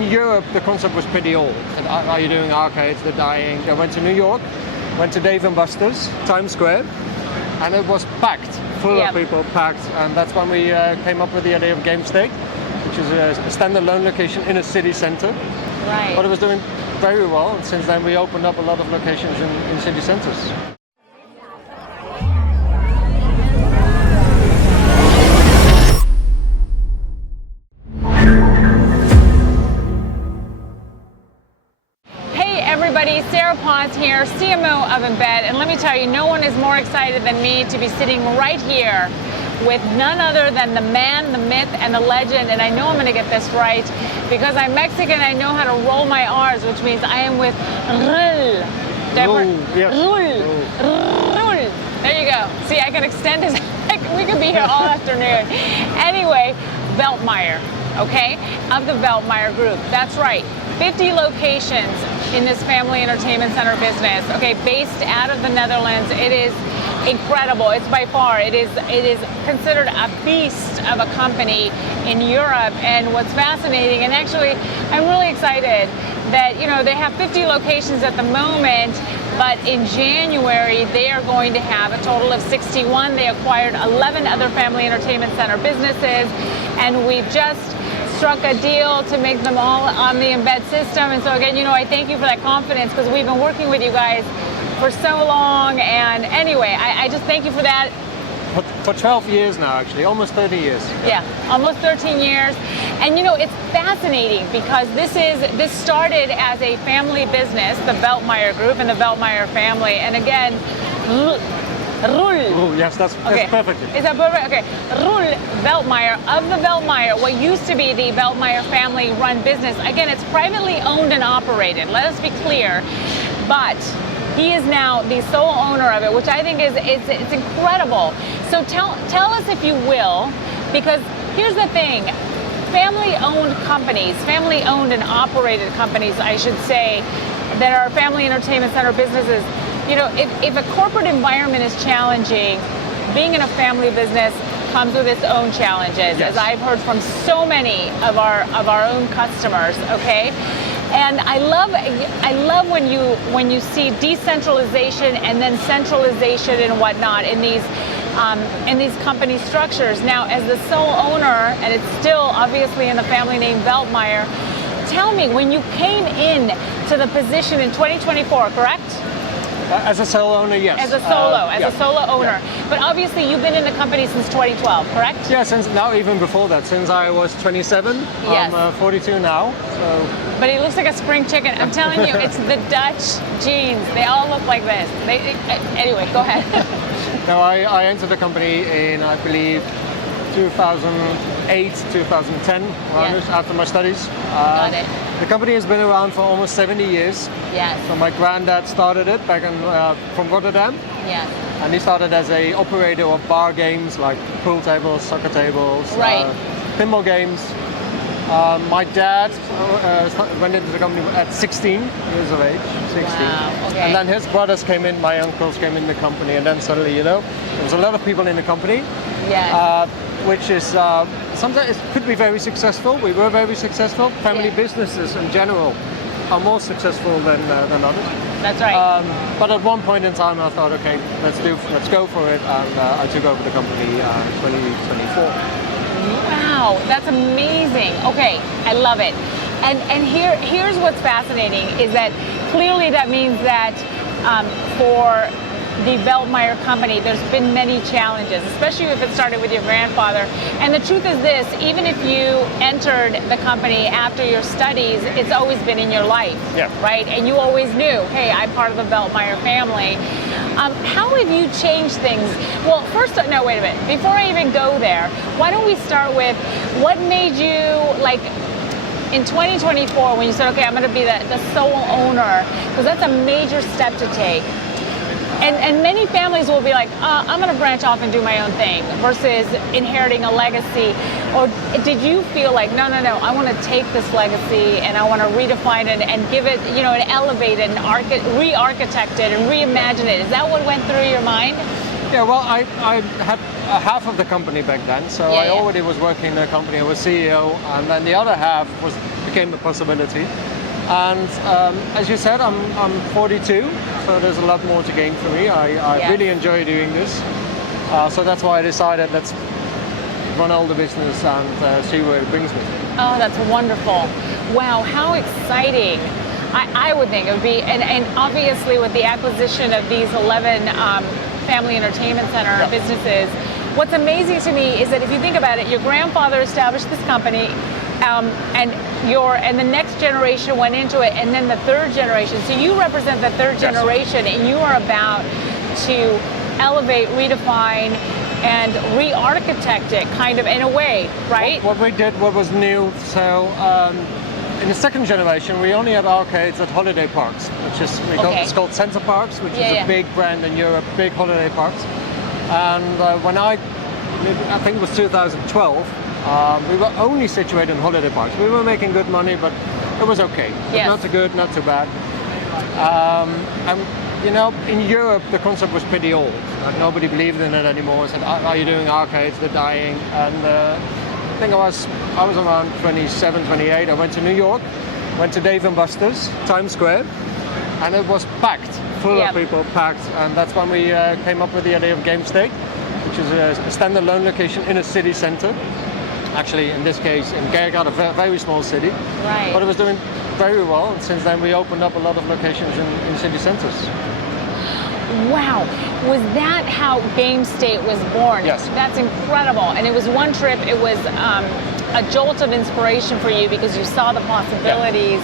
in Europe, the concept was pretty old. Are you doing arcades? They're dying. I went to New York, went to Dave & Buster's, Times Square, and it was packed, full of people, packed. And that's when we came up with the idea of Gamestate, which is a standalone location in a city center. Right. But it was doing very well, and since then we opened up a lot of locations in city centers. Here, CMO of Embed, and let me tell you, no one is more excited than me to be sitting right here with none other than the man, the myth, and the legend, and I know I'm going to get this right because I'm Mexican. I know how to roll my R's, which means I am with Roel. Roel. There you go. See, I can extend his. We could be here all afternoon. Anyway, Veltmeijer, okay, of the Veltmeijer Group. That's right. 50 locations in this family entertainment center business, okay, based out of the Netherlands. It is incredible. It's by far, it is considered a beast of a company in Europe. And what's fascinating, and actually I'm really excited that, you know, they have 50 locations at the moment, but in January they are going to have a total of 61. They acquired 11 other family entertainment center businesses, and we've just struck a deal to make them all on the Embed system. And so again, you know, I thank you for that confidence because we've been working with you guys for so long. And anyway, I just thank you for that. For 12 years now, actually, almost 30 years. Yeah, almost 13 years. And you know, it's fascinating because this started as a family business, the Veltmeijer Group and the Veltmeijer family. And again, Roel. Yes, that's perfect. Is that perfect? Okay. Roel Veltmeijer of the Veltmeijer, what used to be the Veltmeijer family-run business. Again, it's privately owned and operated. Let us be clear, but he is now the sole owner of it, which I think it's incredible. So tell us, if you will, because here's the thing: family-owned companies, family-owned and operated companies, I should say, that are family entertainment center businesses. You know, if a corporate environment is challenging, being in a family business comes with its own challenges, as I've heard from so many of our own customers. Okay, and I love when you see decentralization and then centralization and whatnot in these company structures. Now, as the sole owner, and it's still obviously in the family name Veltmeijer, tell me, when you came in to the position in 2024, correct? As a sole owner, yes. As a solo owner. Yeah. But obviously you've been in the company since 2012, correct? Yeah, since now, even before that, since I was 27. Yes. I'm 42 now. So. But he looks like a spring chicken. I'm telling you, it's the Dutch genes. They all look like this. Anyway, go ahead. No, I entered the company in, I believe, 2008, 2010, after my studies. Got it. The company has been around for almost 70 years. Yes. So my granddad started it back from Rotterdam. Yes. And he started as an operator of bar games like pool tables, soccer tables, pinball games. My dad went into the company at 16 years of age. 16. Wow, okay. And then his brothers came in, my uncles came in the company, and then suddenly, you know, there was a lot of people in the company. Yes. Which is sometimes it could be very successful. We were very successful. Family businesses in general are more successful than others. That's right. But at one point in time, I thought, okay, let's go for it, and I took over the company in 2024. Wow, that's amazing. Okay, I love it. And here's what's fascinating is that clearly that means that for the Veltmeijer company, there's been many challenges, especially if it started with your grandfather. And the truth is this: even if you entered the company after your studies, it's always been in your life, right? And you always knew, hey, I'm part of the Veltmeijer family. How have you changed things? Well, first, no, wait a minute. Before I even go there, why don't we start with what made you, like, in 2024, when you said, okay, I'm going to be the sole owner, because that's a major step to take. And many families will be like, I'm going to branch off and do my own thing versus inheriting a legacy. Or did you feel like, no, I want to take this legacy and I want to redefine it and give it, you know, and elevate it and re-architect it and reimagine it? Is that what went through your mind? Yeah, well, I had half of the company back then, so I already was working in the company. I was CEO, and then the other half became became a possibility. And as you said, I'm 42, so there's a lot more to gain for me. I really enjoy doing this. So that's why I decided let's run all the business and see where it brings me. Oh, that's wonderful. Wow, how exciting. I would think it would be, and obviously with the acquisition of these 11 family entertainment center businesses, what's amazing to me is that if you think about it, your grandfather established this company, and the next generation went into it, and then the third generation. So you represent the third generation, and you are about to elevate, redefine, and re-architect it, kind of, in a way, right? What we did, what was new, so in the second generation, we only had arcades at holiday parks, which is, it's called Center Parks, which is a big brand in Europe, big holiday parks. And when I think it was 2012, we were only situated in holiday parks. We were making good money, but it was okay. Not too good, not too bad. And you know, in Europe, the concept was pretty old. Like, nobody believed in it anymore. Said, "Are you doing arcades? They're dying." And I think I was around 27, 28. I went to New York, went to Dave & Buster's, Times Square, and it was packed, full of people, packed. And that's when we came up with the idea of Gamestate, which is a standalone location in a city center. Actually, in this case, in Gergaard, a very small city. Right. But it was doing very well, and since then we opened up a lot of locations in city centers. Wow, was that how Gamestate was born? Yes. That's incredible. And it was one trip, it was a jolt of inspiration for you because you saw the possibilities.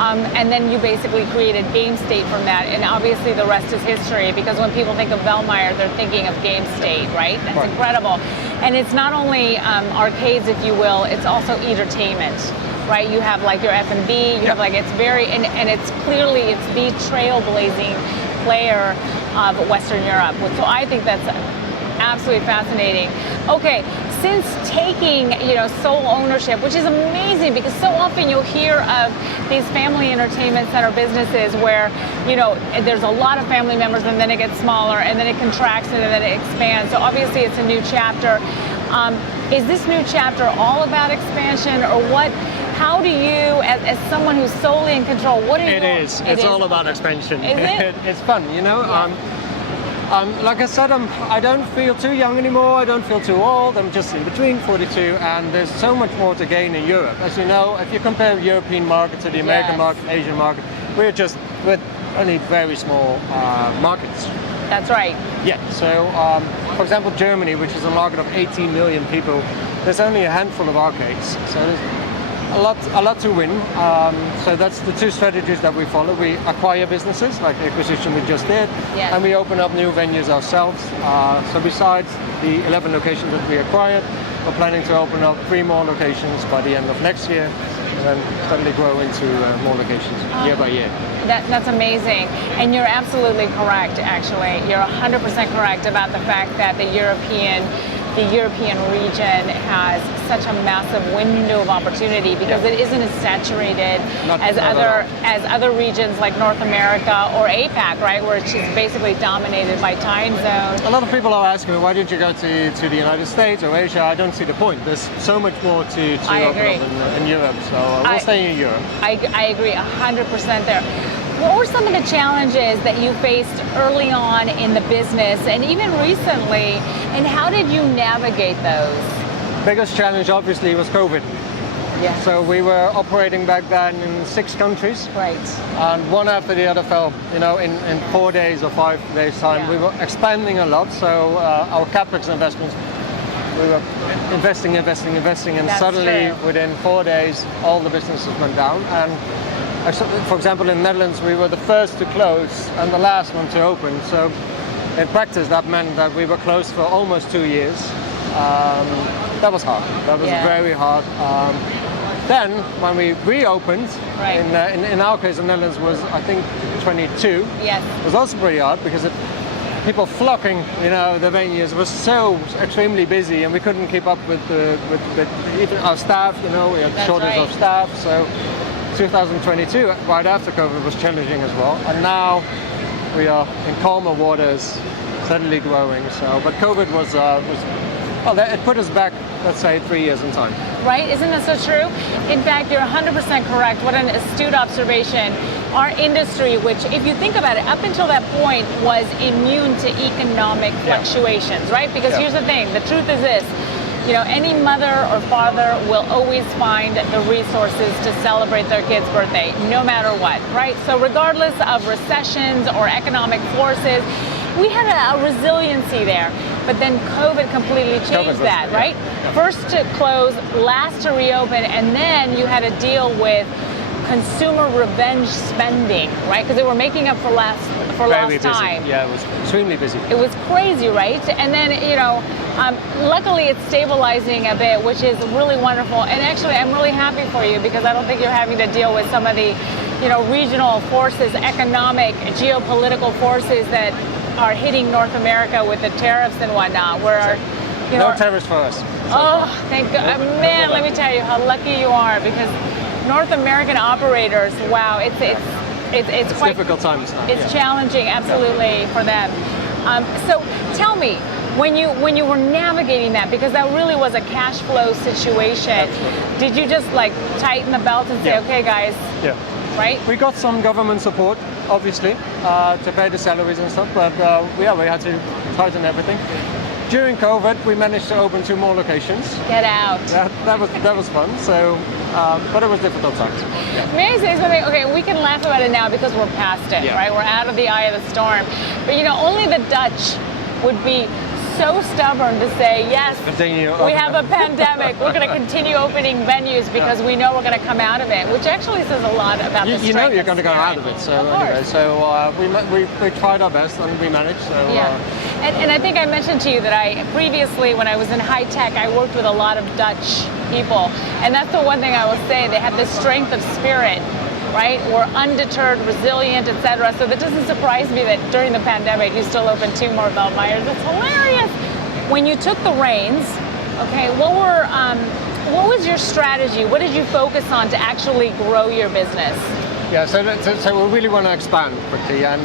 And then you basically created Gamestate from that, and obviously the rest is history, because when people think of Veltmeijer, they're thinking of Gamestate, right? That's incredible. And it's not only arcades, if you will, it's also entertainment, right? You have like your F&B, you have like, it's very, and it's clearly, it's the trailblazing player of Western Europe. So I think that's absolutely fascinating. Okay, since taking, sole ownership, which is amazing because so often you'll hear of these family entertainment center businesses where, there's a lot of family members and then it gets smaller and then it contracts and then it expands. So obviously it's a new chapter. Is this new chapter all about expansion, or what? How do you, as someone who's solely in control, what are you? It is. It's all about expansion. Is it? It's fun, like I said, I don't feel too young anymore. I don't feel too old. I'm just in between 42, and there's so much more to gain in Europe. As you know, if you compare the European market to the American market, Asian market, we're only very small markets. That's right. Yeah. So, for example, Germany, which is a market of 18 million people, there's only a handful of arcades. So there's a lot to win. So that's the two strategies that we follow. We acquire businesses, like the acquisition we just did, and we open up new venues ourselves. So besides the 11 locations that we acquired, we're planning to open up 3 more locations by the end of next year, and then steadily grow into more locations year by year. That's amazing. And you're absolutely correct, actually. You're 100% correct about the fact that the European region has such a massive window of opportunity because it isn't as saturated as other regions like North America or APAC, right, where it's just basically dominated by time zone. A lot of people are asking me, why didn't you go to the United States or Asia? I don't see the point. There's so much more to open up in Europe, so we'll stay in Europe. I agree 100% there. What were some of the challenges that you faced early on in the business and even recently, and how did you navigate those? Biggest challenge obviously was COVID. Yeah. So we were operating back then in 6 countries. Right. And one after the other fell, in 4 days or 5 days time. We were expanding a lot, so our CapEx investments, we were investing, and That's suddenly true. within 4 days, all the businesses went down. And for example, in the Netherlands, we were the first to close and the last one to open. So in practice, that meant that we were closed for almost 2 years. That was hard. That was very hard. Then, when we reopened, in our case, the Netherlands was, I think, 22. Yes. It was also pretty hard because people flocking, the venues was so extremely busy, and we couldn't keep up with even our staff. We had shortage of staff. So 2022, right after COVID, was challenging as well. And now we are in calmer waters, steadily growing. So, but COVID was it put us back let's say 3 years in time. Right? Isn't that so true? In fact, you're 100% correct. What an astute observation. Our industry, which if you think about it, up until that point was immune to economic fluctuations, right? Because here's the thing, the truth is this, you know, any mother or father will always find the resources to celebrate their kid's birthday, no matter what, right? So regardless of recessions or economic forces, we had a resiliency there. But then COVID completely changed that, right? First to close, last to reopen, and then you had to deal with consumer revenge spending, right? Because they were making up for lost time. Yeah, it was extremely busy. It was crazy, right? And then, you know, luckily it's stabilizing a bit, which is really wonderful. And actually, I'm really happy for you because I don't think you're having to deal with some of the, you know, regional forces, economic, geopolitical forces that are hitting North America with the tariffs and whatnot. Where, you know, no tariffs for us. Oh, thank God. Man, let me tell you how lucky you are because North American operators, wow, it's quite difficult times now. It's challenging, absolutely, for them. So tell me, when you were navigating that, because that really was a cash flow situation, did you just like tighten the belt and say, okay, guys, right? We got some government support, obviously, to pay the salaries and stuff, but we had to tighten everything. During COVID, we managed to open 2 more locations. Get out. That was fun. So, but it was difficult times. May I say something? Okay, we can laugh about it now because we're past it, right? We're out of the eye of the storm. But you know, only the Dutch would be so stubborn to say, yes, we have a pandemic, we're going to continue opening venues because we know we're going to come out of it, which actually says a lot about the strength. You know you're going to come out of it, so anyway, so we tried our best and we managed. So, and I think I mentioned to you that I previously, when I was in high tech, I worked with a lot of Dutch people, and that's the one thing I will say, they have this strength of spirit. Right? We're undeterred, resilient, etc. So that doesn't surprise me that during the pandemic you still opened 2 more Veltmeijers. It's hilarious. When you took the reins, okay, what was your strategy? What did you focus on to actually grow your business? Yeah, so we really want to expand quickly, and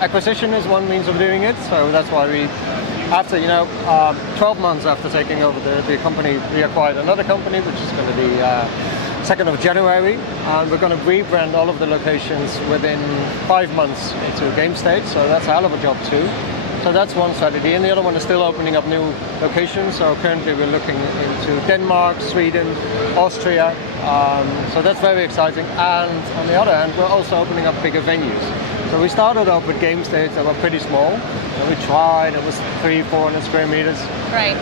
acquisition is one means of doing it. So that's why we, after 12 months after taking over the company, we acquired another company, which is going to be 2nd of January, and we're going to rebrand all of the locations within 5 months into Gamestate, so that's a hell of a job too. So that's one strategy, and the other one is still opening up new locations. So currently we're looking into Denmark, Sweden, Austria, so that's very exciting. And on the other hand, we're also opening up bigger venues. So we started off with Gamestates that were pretty small, and we tried, it was 300-400 square meters. Right.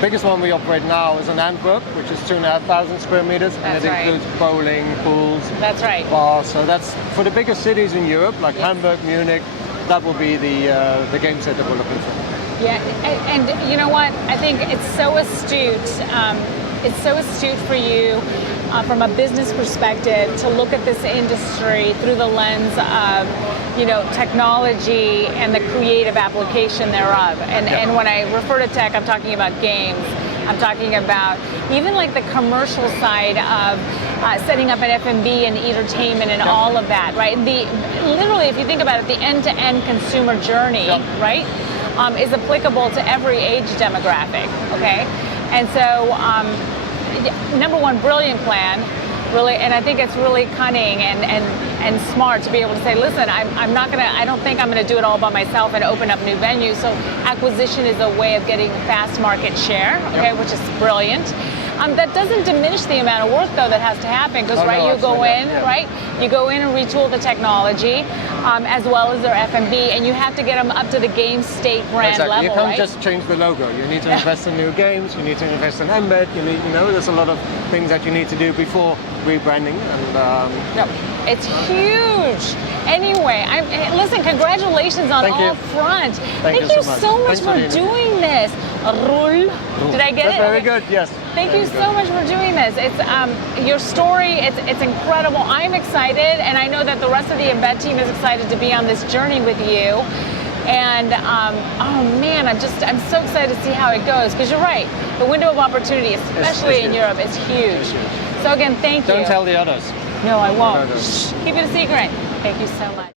Biggest one we operate now is in Antwerp, which is 2,500 square meters, and it includes bowling, pools, bars. So that's for the bigger cities in Europe, like Hamburg, Munich. That will be the game set that we're looking for. Yeah, and you know what? I think it's so astute. It's so astute for you from a business perspective to look at this industry through the lens of, you know, technology and the creative application thereof. And when I refer to tech, I'm talking about games. I'm talking about even like the commercial side of setting up an F&B and entertainment and all of that, right? Literally, if you think about it, the end-to-end consumer journey, right, is applicable to every age demographic, okay? And so, number one, brilliant plan, really, and I think it's really cunning and smart to be able to say, listen, I don't think I'm gonna do it all by myself and open up new venues. So acquisition is a way of getting fast market share, okay, which is brilliant. That doesn't diminish the amount of work though that has to happen because you go in, right? You go in and retool the technology as well as their F&B, and you have to get them up to the Gamestate brand level, You can't just change the logo. You need to invest in new games. You need to invest in Embed. There's a lot of things that you need to do before rebranding, and it's huge. Anyway, listen, congratulations on all fronts. Thank you so much for doing this. Roel, did I get it? That's very good, yes. Thank you so much for doing this. It's your story, it's incredible. I'm excited, and I know that the rest of the Embed team is excited to be on this journey with you. And oh man, I'm so excited to see how it goes, because you're right, the window of opportunity, especially in Europe, is huge. So again, thank you. Don't tell the others. No, I won't. Keep it a secret. Thank you so much.